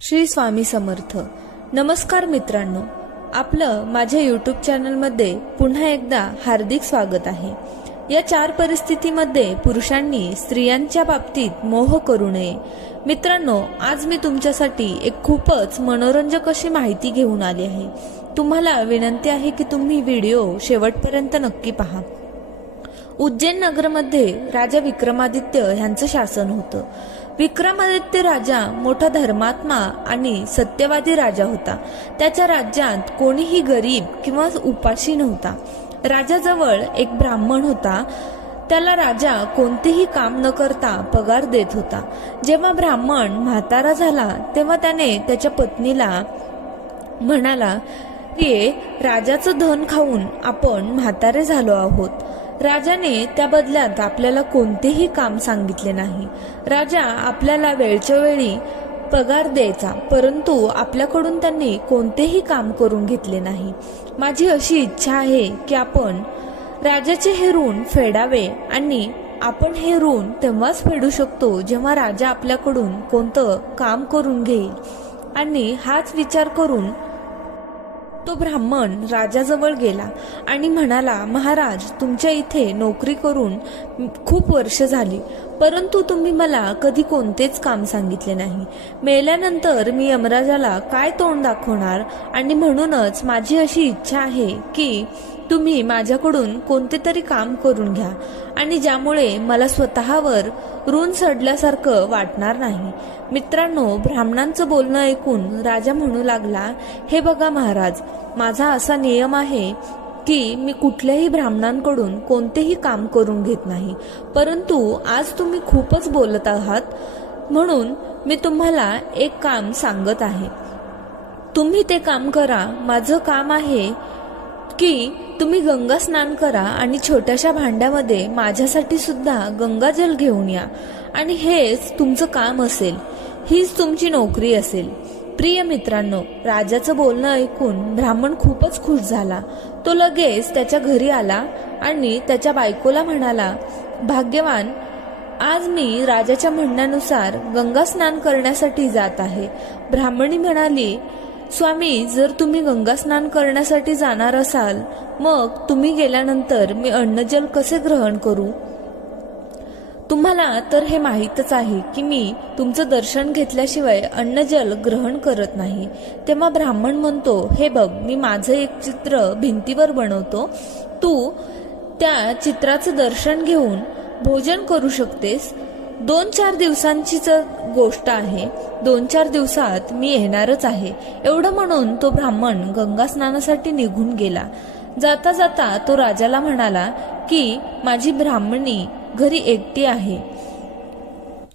श्री स्वामी समर्थ. नमस्कार मित्रांनो, आपलं माझ्या यूट्यूब चॅनलमध्ये पुन्हा एकदा हार्दिक स्वागत आहे. या 4 परिस्थितीमध्ये पुरुषांनी स्त्रियांच्या बाबतीत मोह करू नये. मित्रांनो, आज मी तुमच्यासाठी एक खूपच मनोरंजक अशी माहिती घेऊन आली आहे. तुम्हाला विनंती आहे की तुम्ही व्हिडिओ शेवटपर्यंत नक्की पहा. उज्जैन नगरमध्ये राजा विक्रमादित्य यांचं शासन होतं. विक्रमादित्य राजा मोठा धर्मात्मा आणि सत्यवादी राजा होता. त्याच्या राज्यात कोणीही गरीब किंवा उपाशी नव्हता. राजाजवळ एक ब्राह्मण होता. त्याला राजा कोणतेही काम न करता पगार देत होता. जेव्हा ब्राह्मण म्हातारा झाला तेव्हा त्याने त्याच्या पत्नीला म्हणाला की राजाचं धन खाऊन आपण म्हातारे झालो आहोत. राजाने त्या बदल्यात आपल्याला कोणतेही काम सांगितले नाही. राजा आपल्याला वेळच्या वेळी पगार द्यायचा, परंतु आपल्याकडून त्यांनी कोणतेही काम करून घेतले नाही. माझी अशी इच्छा आहे की आपण राजाचे हे ऋण फेडावे, आणि आपण हे ऋण तेव्हाच फेडू शकतो जेव्हा राजा आपल्याकडून कोणतं काम करून घेईल. आणि हाच विचार करून तो ब्राह्मण राजाजवळ गेला आणि म्हणाला, महाराज, तुमच्या इथे नोकरी करून खूप वर्ष झाली, परंतु तुम्ही मला कधी कोणतेच काम सांगितले नाही. मेल्यानंतर मी यमराजाला काय तोंड दाखवणार, आणि म्हणूनच माझी अशी इच्छा आहे की तुम्ही माझ्याकडून कोणते तरी काम करून घ्या, आणि ज्यामुळे मला स्वतःवर ऋण चढल्यासारखं वाटणार नाही. मित्रांनो, ब्राह्मणांचं बोलणं ऐकून राजा म्हणू लागला, हे बघा महाराज, माझा असा नियम आहे की मी कुठल्याही ब्राह्मणांकडून कोणतेही काम करून घेत नाही, परंतु आज तुम्ही खूपच बोलत आहात, म्हणून मी तुम्हाला एक काम सांगत आहे. तुम्ही ते काम करा. माझं काम आहे की तुम्ही गंगा स्नान करा आणि छोट्याशा भांड्यामध्ये माझ्यासाठी सुद्धा गंगाजल घेऊन या, आणि हेच तुमचं काम असेल, हीच तुमची नोकरी असेल. प्रिय मित्रांनो, राजाचं बोलणं ऐकून ब्राह्मण खूपच खुश झाला. तो लगेच त्याच्या घरी आला आणि त्याच्या बायकोला म्हणाला, भाग्यवान, आज मी राजाच्या म्हणण्यानुसार गंगा स्नान करण्यासाठी जात आहे. ब्राह्मणी म्हणाली, स्वामी, जर तुम्ही गंगा स्नान करण्यासाठी जाणार असाल, मग तुम्ही गेल्यानंतर मी अन्नजल कसे ग्रहण करू? तुम्हाला तर हे माहीतच आहे की मी तुमचं दर्शन घेतल्याशिवाय अन्नजल ग्रहण करत नाही. तेव्हा ब्राह्मण म्हणतो, हे बघ, मी माझं एक चित्र भिंतीवर बनवतो, तू त्या चित्राचं दर्शन घेऊन भोजन करू शकतेस. 2-4 दिवसांची गोष्ट आहे. 2-4 दिवसात मी येणारच आहे. एवढं म्हणून तो ब्राह्मण गंगा स्नानासाठी निघून गेला. जाता जाता तो राजाला म्हणाला की माझी ब्राह्मणी घरी एकटी आहे,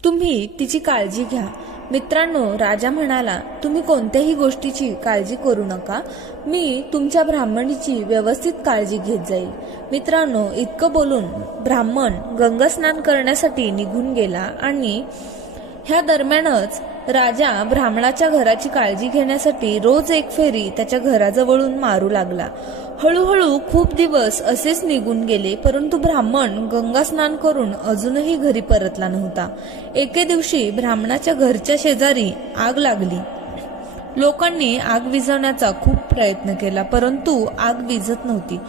तुम्ही तिची काळजी घ्या. मित्रांनो, राजा म्हणाला, तुम्ही कोणत्याही गोष्टीची काळजी करू नका, मी तुमच्या ब्राह्मणीची व्यवस्थित काळजी घेत जाईल. मित्रांनो, इतकं बोलून ब्राह्मण गंगा स्नान करण्यासाठी निघून गेला, आणि ह्या दरम्यानच राजा ब्राह्मणाच्या घराची काळजी घेण्यासाठी रोज एक फेरी त्याच्या घराजवळून मारू लागला. हळूहळू खूप दिवस असेच निघून गेले, परंतु ब्राह्मण गंगा स्नान करून अजूनही घरी परतला नव्हता. एके दिवशी ब्राह्मणाच्या घरच्या शेजारी आग लागली. लोकांनी आग विझवण्याचा खूप प्रयत्न केला, परंतु आग विझत नव्हती.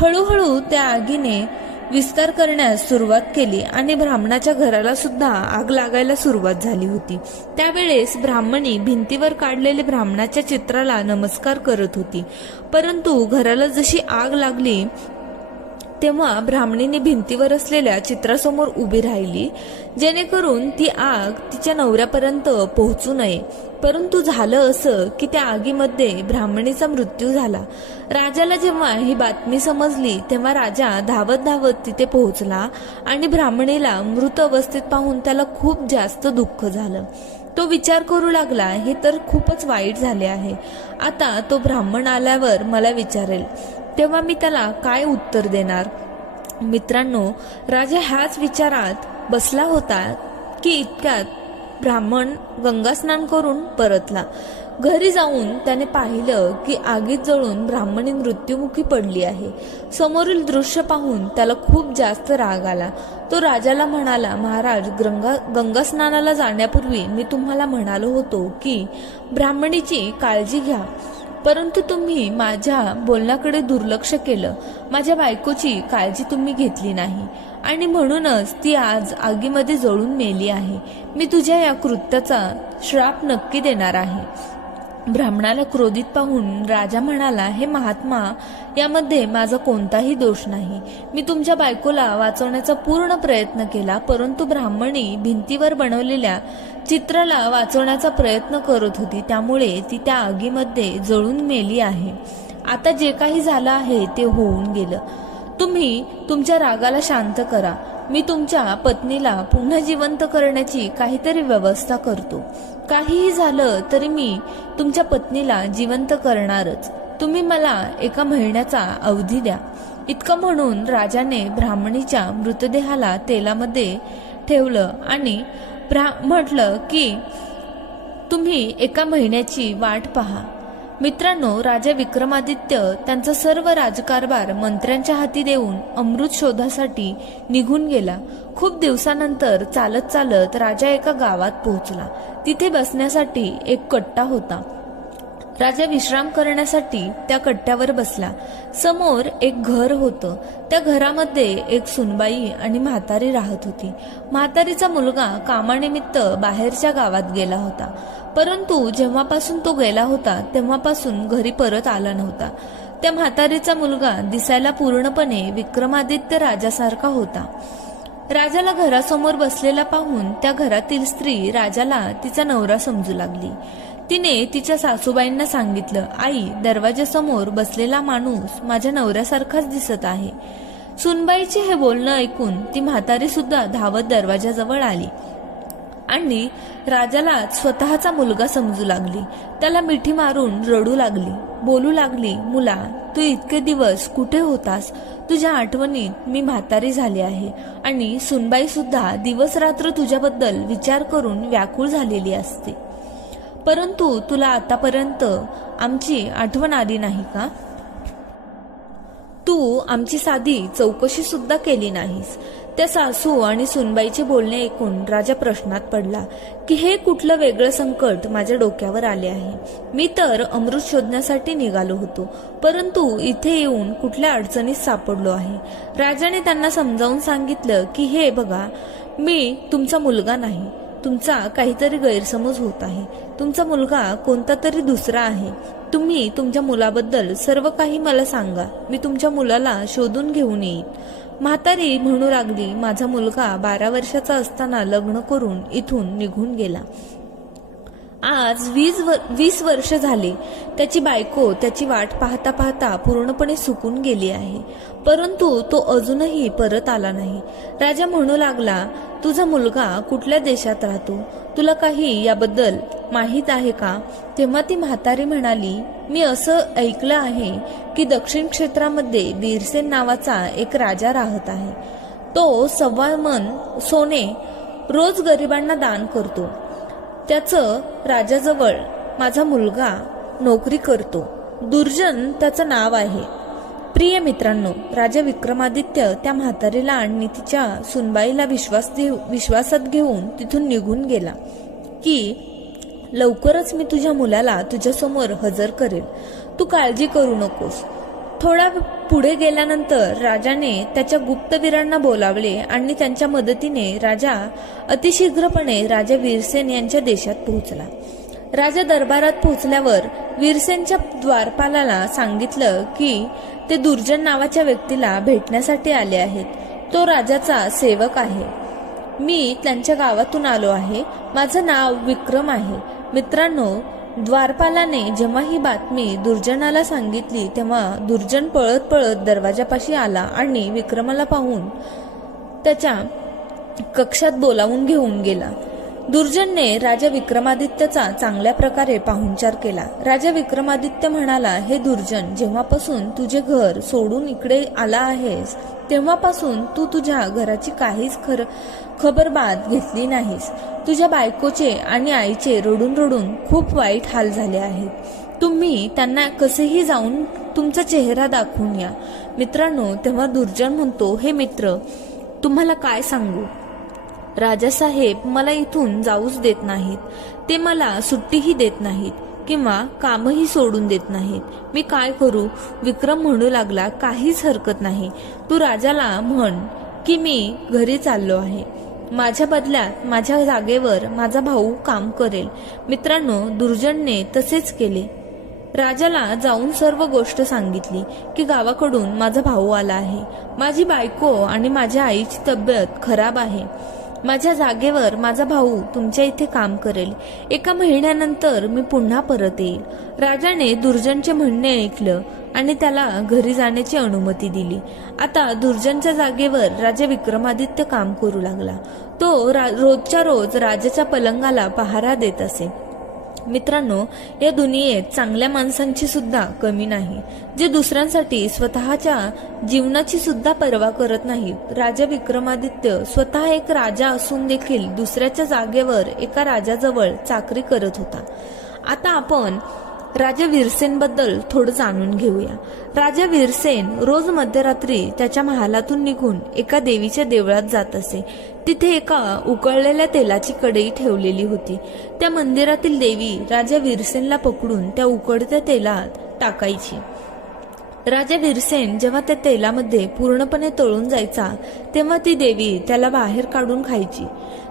हळूहळू त्या आगीने विस्तार करण्यास सुरुवात केली आणि ब्राह्मणाच्या घराला सुद्धा आग लागायला सुरुवात झाली होती. त्यावेळेस ब्राह्मणी भिंतीवर काढलेले ब्राह्मणाच्या चित्राला नमस्कार करत होती, परंतु घराला जशी आग लागली तेव्हा ब्राह्मणीने भिंतीवर असलेल्या चित्रासमोर उभी राहिली, जेणेकरून ती आग तिच्या नवऱ्यापर्यंत पोहोचू नये. परंतु झालं असं की त्या आगीमध्ये ब्राह्मणीचा मृत्यू झाला. राजाला जेव्हा ही बातमी समजली तेव्हा राजा धावत धावत तिथे पोहोचला, आणि ब्राह्मणीला मृत अवस्थेत पाहून त्याला खूप जास्त दुःख झालं. तो विचार करू लागला, हे तर खूपच वाईट झाले आहे. आता तो ब्राह्मण आल्यावर मला विचारेल, तेव्हा मी त्याला काय उत्तर देणार? मित्रांनो, राजा ह्याच विचारात बसला होता की इतक्यात ब्राह्मण गंगास्नान करून परतला. घरी जाऊन त्याने पाहिलं की आगीत जळून ब्राह्मणी मृत्युमुखी पडली आहे. समोरील दृश्य पाहून त्याला खूप जास्त राग आला. तो राजाला म्हणाला, महाराज, गंगास्नानाला जाण्यापूर्वी मी तुम्हाला म्हणालो होतो की ब्राह्मणीची काळजी घ्या, परंतु तुम्ही माझ्या बोलण्याकडे दुर्लक्ष केलं. माझ्या बायकोची काळजी तुम्ही घेतली नाही आणि म्हणूनच ती आज आगीमध्ये जळून मेली आहे. मी तुझ्या या कृत्याचा श्राप नक्की देणार आहे. ब्राह्मणाला क्रोधित पाहून राजा म्हणाला, हे महात्मा, यामध्ये माझा कोणताही दोष नाही. मी तुमच्या बायकोला वाचवण्याचा पूर्ण प्रयत्न केला, परंतु ब्राह्मणी भिंतीवर बनवलेल्या चित्राला वाचवण्याचा प्रयत्न करत होती, त्यामुळे ती त्या आगीमध्ये जळून मेली आहे. आता जे काही झालं आहे ते होऊन गेलं. तुम्ही तुमच्या रागाला शांत करा. मी तुमच्या पत्नीला पुन्हा जिवंत करण्याची काहीतरी व्यवस्था करतो. काहीही झालं तरी मी तुमच्या पत्नीला जिवंत करणारच. तुम्ही मला 1 महिन्याचा अवधी द्या. इतकं म्हणून राजाने ब्राह्मणीच्या मृतदेहाला तेलामध्ये ठेवलं आणि म्हटलं की तुम्ही 1 महिन्याची वाट पहा. मित्रांनो, राजा विक्रमादित्य त्यांचा सर्व राजकारभार मंत्र्यांच्या हाती देऊन अमृत शोधासाठी निघून गेला. खूप दिवसानंतर चालत चालत राजा एका गावात पोहोचला. तिथे बसण्यासाठी एक कट्टा होता. राजा विश्राम करण्यासाठी त्या कट्ट्यावर बसला. समोर एक घर होतं. त्या घरामध्ये एक सुनबाई आणि म्हातारी राहत होती. म्हातारीचा मुलगा कामानिमित्त बाहेरच्या गावात गेला होता, परंतु जेव्हापासून तो गेला होता तेव्हापासून घरी परत आला नव्हता. त्या म्हातारीचा मुलगा दिसायला पूर्णपणे विक्रमादित्य राजासारखा होता. राजाला घरासमोर बसलेला पाहून त्या घरातील स्त्री राजाला तिचा नवरा समजू लागली. तिने तिच्या सासूबाईंना सांगितलं, आई, दरवाजासमोर बसलेला माणूस माझ्या नवऱ्यासारखाच दिसत आहे. सुनबाईचे हे बोलणं ऐकून ती म्हातारी सुद्धा धावत दरवाजाजवळ आली आणि राजाला स्वतःचा मुलगा समजू लागली. त्याला मिठी मारून रडू लागली, बोलू लागली, मुला, तू इतके दिवस कुठे होतास? तुझ्या आठवणीत मी म्हातारी झाली आहे आणि सुनबाई सुद्धा दिवस रात्र तुझ्याबद्दल विचार करून व्याकुळ झालेली असते, परंतु तुला आतापर्यंत आमची आठवण आली नाही का? तू आमची साधी चौकशी सुद्धा केली नाहीस. त्या सासू आणि सुनबाईचे बोलणे ऐकून राजा प्रश्नात पडला की हे कुठलं वेगळं संकट माझ्या डोक्यावर आले आहे. मी तर अमृत शोधण्यासाठी निघालो होतो, परंतु इथे येऊन कुठल्या अडचणीत सापडलो आहे. राजाने त्यांना समजावून सांगितलं की हे बघा, मी तुमचा मुलगा नाही. तुमचा काहीतरी गैरसमज होत आहे. तुमचा मुलगा कोणता तरी दुसरा आहे. तुम्ही तुमच्या मुलाबद्दल सर्व काही मला सांगा. मी तुमच्या मुलाला शोधून घेऊन येईन. म्हातारी म्हणू लागली, माझा मुलगा 12 वर्षाचा असताना लग्न करून इथून निघून गेला. आज 20 वर्ष झाले. त्याची बायको त्याची वाट पाहता पाहता पूर्णपणे सुकून गेली आहे, परंतु तो अजूनही परत आला नाही. राजा म्हणू लागला, तुझा मुलगा कुठल्या देशात राहतो? तुला काही याबद्दल माहीत आहे का? तेव्हा ती म्हातारी म्हणाली, मी असं ऐकलं आहे की दक्षिण क्षेत्रामध्ये वीरसेन नावाचा एक राजा राहत आहे. तो 1.25 मन सोने रोज गरिबांना दान करतो. त्याचं राजाजवळ माझा मुलगा नोकरी करतो. दुर्जन त्याचं नाव आहे. प्रिय मित्रांनो, राजा विक्रमादित्य त्या म्हातारीला आणि तिच्या सुनबाईला विश्वासात घेऊन तिथून निघून गेला की लवकरच मी तुझ्या मुलाला तुझ्यासमोर हजर करेल. तू काळजी करू नकोस. थोडा पुढे गेल्यानंतर राजाने त्याच्या गुप्तवीरांना बोलावले आणि त्यांच्या मदतीने राजा अतिशीघ्रपणे राजा वीरसेन यांच्या देशात पोहोचला. राजा दरबारात पोहोचल्यावर वीरसेनच्या द्वारपालाला सांगितलं की ते दुर्जन नावाच्या व्यक्तीला भेटण्यासाठी आले आहेत. तो राजाचा सेवक आहे. मी त्यांच्या गावातून आलो आहे. माझं नाव विक्रम आहे. मित्रांनो, द्वारपालाने जेव्हा ही बातमी दुर्जनाला सांगितली तेव्हा दुर्जन पळत पळत दरवाजापाशी आला आणि विक्रमाला पाहून त्याच्या कक्षात बोलावून घेऊन गेला. दुर्जनने राजा विक्रमादित्यचा चांगल्या प्रकारे पाहुणचार केला. राजा विक्रमादित्य म्हणाला, हे दुर्जन, जेव्हापासून तुझे घर सोडून इकडे आला आहेस तेव्हापासून तू तुझ्या घराची काहीच खबरबात घेतली नाहीस. तुझ्या बायकोचे आणि आईचे रडून रडून खूप वाईट हाल झाले आहेत. तुम्ही त्यांना कसेही जाऊन तुमचा चेहरा दाखवून या. मित्रांनो, तेव्हा दुर्जन म्हणतो, हे मित्र, तुम्हाला काय सांगू, राजासाहेब मला इथून जाऊच देत नाहीत. ते मला सुट्टीही देत नाहीत किंवा कामही सोडून देत नाहीत. मी काय करू? विक्रम म्हणू लागला, काहीच हरकत नाही. तू राजाला म्हण की मी घरी चाललो आहे. माझ्या बदल्यात माझ्या जागेवर माझा भाऊ काम करेल. मित्रांनो, दुर्जनने तसेच केले. राजाला जाऊन सर्व गोष्ट सांगितली की गावाकडून माझा भाऊ आला आहे. माझी बायको आणि माझ्या आईची तब्येत खराब आहे. माझ्या जागेवर माझा भाऊ तुमच्या इथे काम करेल. 1 महिन्यानंतर मी पुन्हा परत येईल. राजाने दुर्जनचे म्हणणे ऐकलं आणि त्याला घरी जाण्याची अनुमती दिली. आता दुर्जनच्या जागेवर राजा विक्रमादित्य काम करू लागला. तो रोजच्या रोज राजाच्या पलंगाला पहारा देत असे. मित्रांनो, या दुनियेत चांगल्या माणसांची सुद्धा कमी नाही, जे दुसऱ्यांसाठी स्वतःच्या जीवनाची सुद्धा पर्वा करत नाहीत. राजा विक्रमादित्य स्वतः एक राजा असून देखील दुसऱ्याच्या जागेवर एका राजाजवळ चाकरी करत होता. आता आपण राजा वीरसेन बद्दल थोडं जाणून घेऊया. राजा वीरसेन रोज मध्यरात्री त्याच्या महालातून निघून एका देवीच्या देवळात जात असे. तिथे एका उकळलेल्या तेलाची कढई ठेवलेली होती. त्या मंदिरातील देवी राजा वीरसेनला पकडून त्या उकळत्या तेलात टाकायची. राजा वीरसेन जेव्हा त्या तेलामध्ये पूर्णपणे तळून जायचा तेव्हा ती देवी त्याला बाहेर काढून खायची.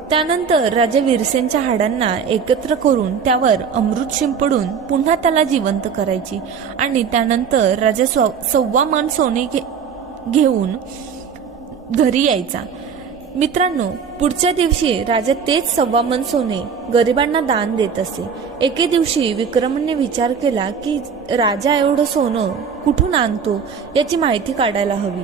त्यानंतर राजा वीरसेनच्या हाडांना एकत्र करून त्यावर अमृत शिंपडून पुन्हा त्याला जिवंत करायची आणि त्यानंतर राजा 1.25 मन सोने घेऊन घरी यायचा. मित्रांनो, पुढच्या दिवशी राजा तेच 1.25 मन सोने गरिबांना दान देत असे. एके दिवशी विक्रमने विचार केला की राजा एवढं सोनं कुठून आणतो याची माहिती काढायला हवी.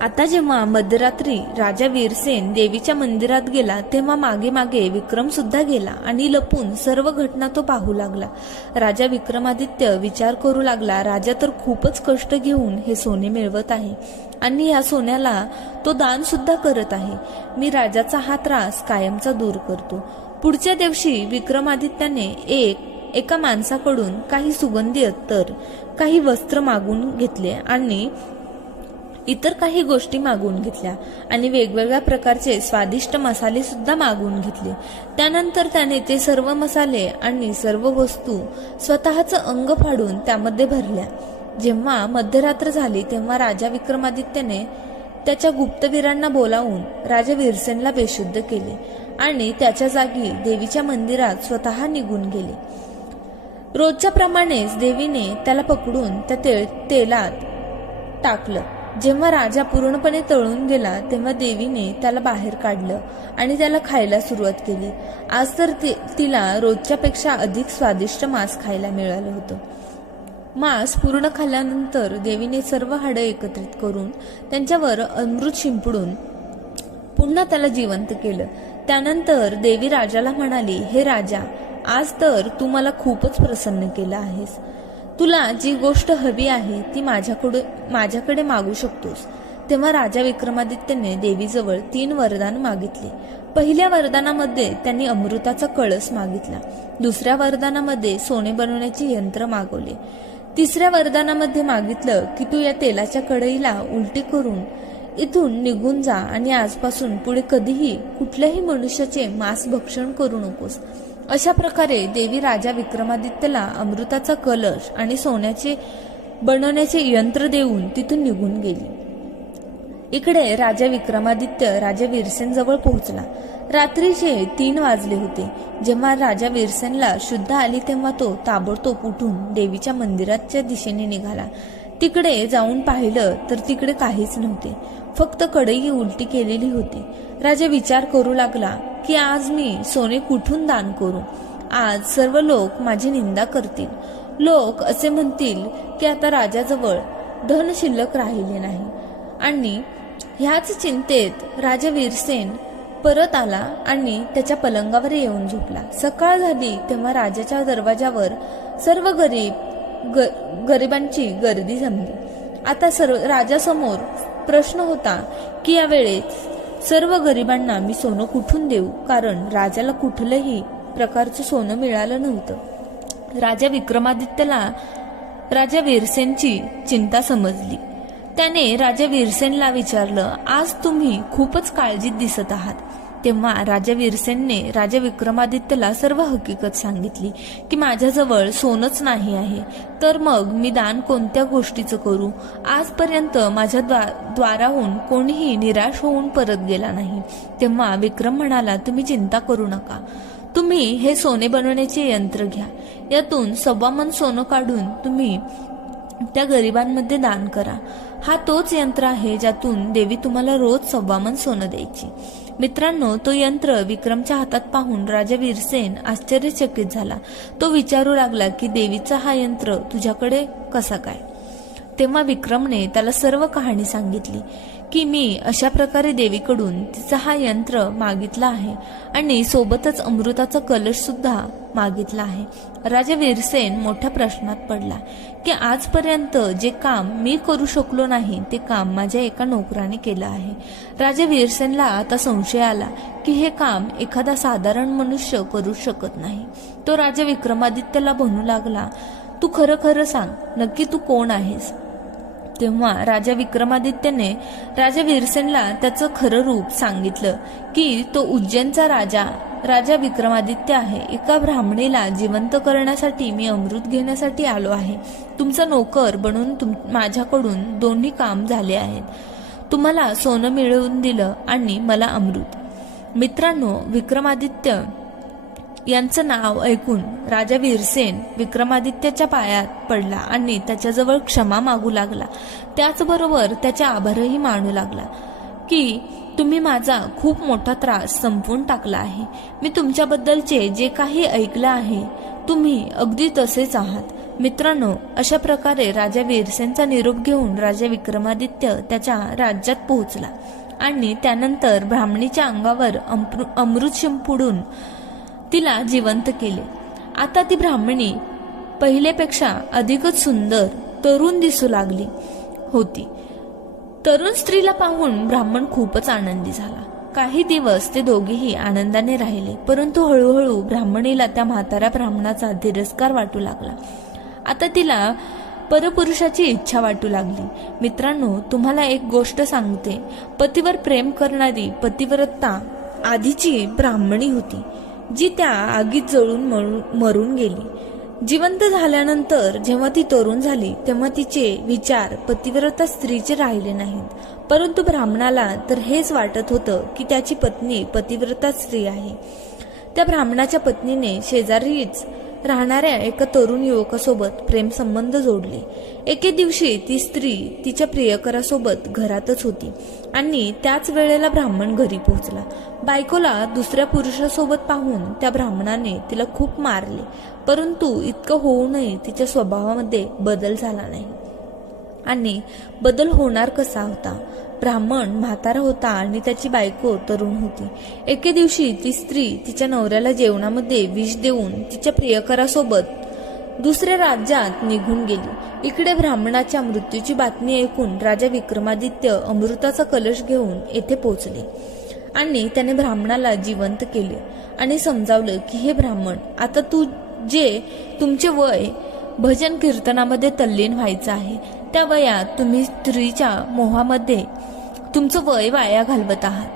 आता जेव्हा मध्यरात्री राजा वीरसेन देवीच्या मंदिरात गेला तेव्हा मागे मागे विक्रम सुद्धा गेला आणि लपून सर्व घटना तो पाहू लागला. राजा विक्रमादित्य विचार करू लागला, राजा तर खूपच कष्ट घेऊन हे सोने मिळवत आहे आणि ह्या सोन्याला तो दान सुद्धा करत आहे. मी राजाचा हा त्रास कायमचा दूर करतो. पुढच्या दिवशी विक्रमादित्याने एका माणसाकडून काही सुगंधी अत्तर, काही वस्त्र मागून घेतले आणि इतर काही गोष्टी मागून घेतल्या आणि वेगवेगळ्या प्रकारचे स्वादिष्ट मसाले सुद्धा मागून घेतले. त्यानंतर त्याने ते सर्व मसाले आणि सर्व वस्तू स्वतःचं अंग फाडून त्यामध्ये भरल्या. जेव्हा मध्यरात्र झाली तेव्हा राजा विक्रमादित्याने त्याच्या गुप्तवीरांना बोलावून राजा वीरसेनला बेशुद्ध केले आणि त्याच्या जागी देवीच्या मंदिरात स्वतः निघून गेले. रोजच्या प्रमाणेच देवीने त्याला पकडून त्या तेलात टाकलं. जेव्हा राजा पूर्णपणे तळून गेला तेव्हा देवीने त्याला बाहेर काढलं आणि त्याला खायला सुरुवात केली. आज तर तिला रोजच्यापेक्षा अधिक स्वादिष्ट मांस खायला मिळालं होतं. मांस पूर्ण खाल्ल्यानंतर देवीने सर्व हाडं एकत्रित करून त्यांच्यावर अमृत शिंपडून पुन्हा त्याला जिवंत केलं. त्यानंतर देवी राजाला म्हणाली, हे राजा, आज तर तू मला खूपच प्रसन्न केलं आहेस. तुला जी गोष्ट हवी आहे ती माझ्याकडे मागू शकतोस. तेव्हा राजा विक्रमादित्यने देवीजवळ 3 वरदान मागितली. पहिल्या वरदानामध्ये त्यांनी अमृताचा कळस मागितला. दुसऱ्या वरदानामध्ये सोने बनवण्याचे यंत्र मागवले. तिसऱ्या वरदानामध्ये मागितलं की तू या तेलाच्या कढईला उलटी करून इथून निघून जा आणि आजपासून पुढे कधीही कुठल्याही मनुष्याचे मांस भक्षण करू नकोस. अशा प्रकारे देवी राजा विक्रमादित्यला अमृताचा कलश आणि सोन्याचे बनवण्याचे यंत्र देऊन तिथून निघून गेली. इकडे राजा विक्रमादित्य राजा वीरसेन जवळ पोहोचला. रात्रीचे 3 वाजले होते. जेव्हा राजा वीरसेनला शुद्ध आली तेव्हा तो ताबडतोब उठून देवीच्या मंदिराच्या दिशेने निघाला. तिकडे जाऊन पाहिलं तर तिकडे काहीच नव्हते, फक्त कढई उलटी केलेली होती. राजा विचार करू लागला की आज मी सोने कुठून दान करू. आज सर्व लोक माझी निंदा करतील. लोक असे म्हणतील की आता राजाजवळ धन शिल्लक राहिले नाही. आणि ह्याच चिंतेत राजा वीरसेन परत आला आणि त्याच्या पलंगावर येऊन झोपला. सकाळ झाली तेव्हा राजाच्या दरवाजावर सर्व गरिबांची गर्दी जमली. आता राजासमोर प्रश्न होता की यावेळेस सर्व गरिबांना मी सोनं कुठून देऊ, कारण राजाला कुठलंही प्रकारचं सोनं मिळालं नव्हतं. राजा विक्रमादित्यला राजा वीरसेनची चिंता समजली. त्याने राजा वीरसेनला विचारलं, आज तुम्ही खूपच काळजीत दिसत आहात. तेव्हा राजा वीरसेनने राजा विक्रमादित्यला सर्व हकीकत सांगितली की माझ्याजवळ सोनंच नाही आहे, तर मग मी दान कोणत्या गोष्टीचं करू. आजपर्यंत माझ्या द्वाराहून कोणीही निराश होऊन परत गेला नाही. तेव्हा विक्रम म्हणाला, तुम्ही चिंता करू नका. तुम्ही हे सोने बनवण्याचे यंत्र घ्या. यातून 1.25 मन सोनं काढून तुम्ही त्या गरिबांमध्ये दान करा. हा तोच यंत्र आहे ज्यातून देवी तुम्हाला रोज 1.25 मन सोनं द्यायची. मित्रांनो, तो यंत्र विक्रमच्या हातात पाहून राजा वीरसेन आश्चर्यचकित झाला. तो विचारू लागला की देवीचा हा यंत्र तुझ्याकडे कसा काय. तेव्हा विक्रमने त्याला सर्व कहाणी सांगितली की मी अशा प्रकारे देवीकडून तिचा हा यंत्र मागितला आहे आणि सोबतच अमृताचा कलश सुद्धा मागितला आहे. राजा वीरसेन मोठ्या प्रश्नात पडला की आजपर्यंत जे काम मी करू शकलो नाही ते काम माझ्या एका नोकराने केलं आहे. राजा वीरसेनला आता संशय आला की हे काम एखादा साधारण मनुष्य करू शकत नाही. तो राजा विक्रमादित्यला म्हणू लागला, तू खरं खरं सांग, नक्की तू कोण आहेस. तेव्हा राजा विक्रमादित्यने राजा वीरसेनला त्याचं खरं रूप सांगितलं की तो उज्जैनचा राजा विक्रमादित्य आहे. एका ब्राह्मणीला जिवंत करण्यासाठी मी अमृत घेण्यासाठी आलो आहे. तुमचा नोकर बनून माझ्याकडून दोन्ही काम झाले आहेत. तुम्हाला सोनं मिळवून दिलं आणि मला अमृत. मित्रांनो, विक्रमादित्य यांचं नाव ऐकून राजा वीरसेन विक्रमादित्याच्या पायात पडला आणि त्याच्याजवळ क्षमा मागू लागला. त्याचबरोबर त्याचे आभारही मानू लागला की तुम्ही माझा खूप मोठा त्रास संपवून टाकला आहे. मी तुमच्याबद्दलचे जे काही ऐकलं आहे तुम्ही अगदी तसेच आहात. मित्रांनो, अशा प्रकारे राजा वीरसेनचा निरोप घेऊन राजा विक्रमादित्य त्याच्या राज्यात पोहोचला आणि त्यानंतर ब्राह्मणीच्या अंगावर अमृत शिंपडून तिला जिवंत केले. आता ती ब्राह्मणी पहिलेपेक्षा अधिकच सुंदर तरुण दिसू लागली होती. तरुण स्त्रीला पाहून ब्राह्मण खूपच आनंदी झाला. काही दिवस ते दोघेही आनंदाने राहिले, परंतु हळूहळू ब्राह्मणीला त्या म्हाताऱ्या ब्राह्मणाचा तिरस्कार वाटू लागला. आता तिला परपुरुषाची इच्छा वाटू लागली. मित्रांनो, तुम्हाला एक गोष्ट सांगते. पतीवर प्रेम करणारी पतिव्रता आधीची ब्राह्मणी होती जी त्या आगीत जळून मरून गेली. जिवंत झाल्यानंतर जेव्हा ती तरुण झाली तेव्हा तिचे विचार पतिव्रता स्त्रीचे राहिले नाहीत, परंतु ब्राह्मणाला तर हेच वाटत होतं की त्याची पत्नी पतिव्रता स्त्री आहे. त्या ब्राह्मणाच्या पत्नीने शेजारीच राहणाऱ्या एका तरुण युवकासोबत प्रेमसंबंध जोडले. एके दिवशी ती स्त्री तिच्या प्रियकरासोबत घरातच होती आणि त्याच वेळेला ब्राह्मण घरी पोहोचला. बायकोला दुसऱ्या पुरुषासोबत पाहून त्या ब्राह्मणाने तिला खूप मारले, परंतु इतकं होऊनही तिच्या स्वभावामध्ये बदल झाला नाही. आणि बदल होणार कसा होता? ब्राह्मण म्हातारा होता आणि त्याची बायको तरुण होती. एके दिवशी ती स्त्री तिच्या नवऱ्याला जेवणामध्ये विष देऊन तिच्या प्रियकरासोबत दुसऱ्या राज्यात निघून गेली. इकडे ब्राह्मणाच्या मृत्यूची बातमी ऐकून राजा विक्रमादित्य अमृताचा कलश घेऊन येथे पोहोचले आणि त्याने ब्राह्मणाला जिवंत केले आणि समजावलं की हे ब्राह्मण, आता तुमचे वय भजन कीर्तनामध्ये तल्लीन व्हायचं आहे, त्या वयात तुम्ही स्त्रीच्या मोहामध्ये तुमचं वय वाया घालवत आहात.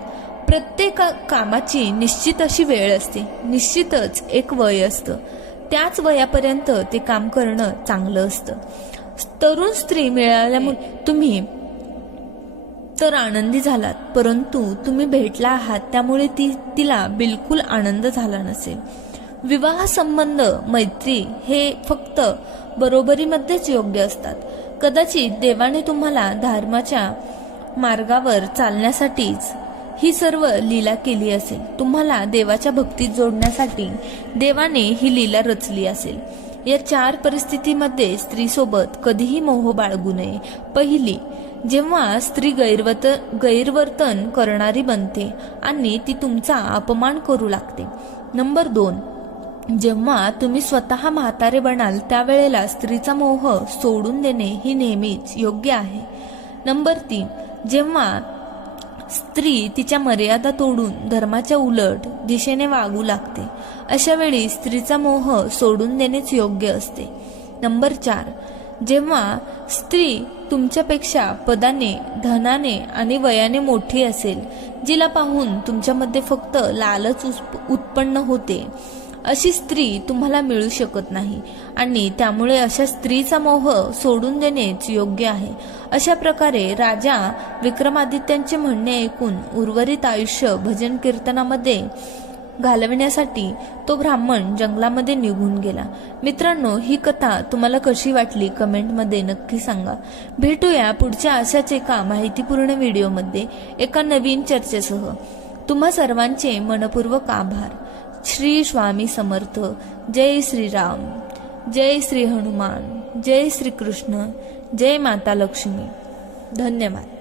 प्रत्येक कामाची निश्चित अशी वेळ असते, निश्चितच एक वय असतं. त्याच वयापर्यंत ते काम करणं चांगलं असतं. तरुण स्त्री मिळाल्यामुळे तुम्ही तर आनंदी झालात, परंतु तुम्ही भेटला आहात त्यामुळे तिला बिलकुल आनंद झाला नसेल. विवाह संबंध, मैत्री हे फक्त बरोबरीमध्येच योग्य असतात. कदाचित देवाने तुम्हाला धर्माच्या मार्गावर चालण्यासाठीच ही सर्व लीला केली असेल. तुम्हाला देवाच्या भक्तीत जोडण्यासाठी देवाने ही लीला रचली असेल. या 4 परिस्थितीमध्ये स्त्रीसोबत कधीही मोह बाळगू नये. पहिली, जेव्हा स्त्री गैरवर्तन करणारी बनते आणि ती तुमचा अपमान करू लागते. नंबर 2, जेव्हा तुम्ही स्वतः म्हातारे बनाल त्यावेळेला स्त्रीचा मोह सोडून देणे ही नेहमीच योग्य आहे. नंबर 3, जेव्हा स्त्री तिच्या मर्यादा तोडून धर्माच्या उलट दिशेने वागू लागते. अशा वेळी स्त्रीचा मोह सोडून देणेच योग्य असते. नंबर 4, जेव्हा स्त्री तुमच्यापेक्षा पदाने, धनाने आणि वयाने मोठी असेल, जिला पाहून तुमच्यामध्ये फक्त लालच उत्पन्न होते, अशी स्त्री तुम्हाला मिळू शकत नाही आणि त्यामुळे अशा स्त्रीचा मोह सोडून देणेच योग्य आहे. अशा प्रकारे राजा विक्रमादित्यांचे म्हणणे ऐकून उर्वरित आयुष्य भजन कीर्तनामध्ये घालविण्यासाठी तो ब्राह्मण जंगलामध्ये निघून गेला. मित्रांनो, ही कथा तुम्हाला कशी वाटली कमेंटमध्ये नक्की सांगा. भेटूया पुढच्या अशाच एका माहितीपूर्ण व्हिडिओमध्ये एका नवीन चर्चेसह. तुम्हा सर्वांचे मनपूर्वक आभार. श्री स्वामी समर्थ. जय श्रीराम, जय श्री हनुमान, जय श्री कृष्ण, जय माता लक्ष्मी. धन्यवाद.